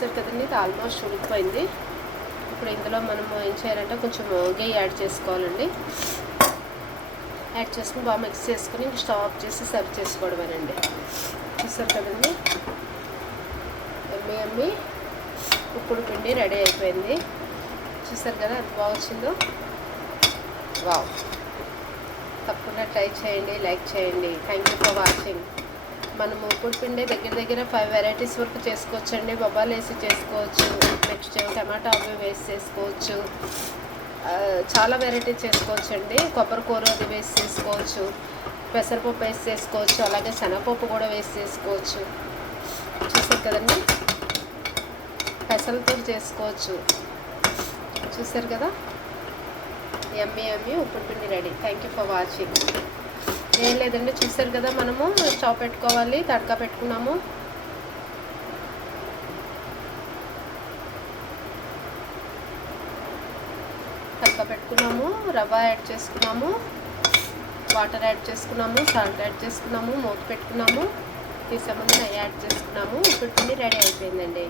చూస్తారు కదండి ఇది ఆల్మోస్ట్ ఉడికిపోయింది. ఇప్పుడు ఇందులో మనం ఏం చేయాలంటే కొంచెం గెయ్యి యాడ్ చేసుకోవాలండి. యాడ్ చేసుకుని బాగా మిక్స్ చేసుకుని ఇంకా స్టవ్ ఆఫ్ చేసి సర్వ్ చేసుకోవడమేనండి. చూస్తారు కదండి? ఎమ్మి ఎమ్మి ఉప్పుడు పిండి రెడీ అయిపోయింది. చూసారు కదా ఎంత బాగా వచ్చిందో? వావ్. తప్పకుండా ట్రై చేయండి లైక్ చేయండి. థ్యాంక్ యూ ఫర్ వాచింగ్ మనము ఉప్పుడు పిండి దగ్గర దగ్గర ఫైవ్ వెరైటీస్ వరకు చేసుకోవచ్చండి. బొబ్బాలు వేసి చేసుకోవచ్చు నెక్స్ట్ టమాటా అవి వేసి చేసుకోవచ్చు. చాలా వెరైటీ చేసుకోవచ్చు అండి కొబ్బరి కూర అది వేసి చేసుకోవచ్చు. పెసరపప్పు వేసి చేసుకోవచ్చు. అలాగే శనగపప్పు కూడా వేసి చేసుకోవచ్చు. చూసారు కదండి? పెసలతో చేసుకోవచ్చు. చూసారు కదా? ఎమ్మి ఎమ్మి ఉప్పుడు పిండి ready. Thank you for watching ఏం లేదండి చూసారు కదా మనము స్టవ్ పెట్టుకోవాలి తడక పెట్టుకున్నాము. తడక పెట్టుకున్నాము రవ్వ యాడ్ చేసుకున్నాము వాటర్ యాడ్ చేసుకున్నాము సాల్ట్ యాడ్ చేసుకున్నాము మూత పెట్టుకున్నాము తీసే ముందు నెయ్యి యాడ్ చేసుకున్నాము ఇప్పుడు పిండి రెడీ అయిపోయిందండి.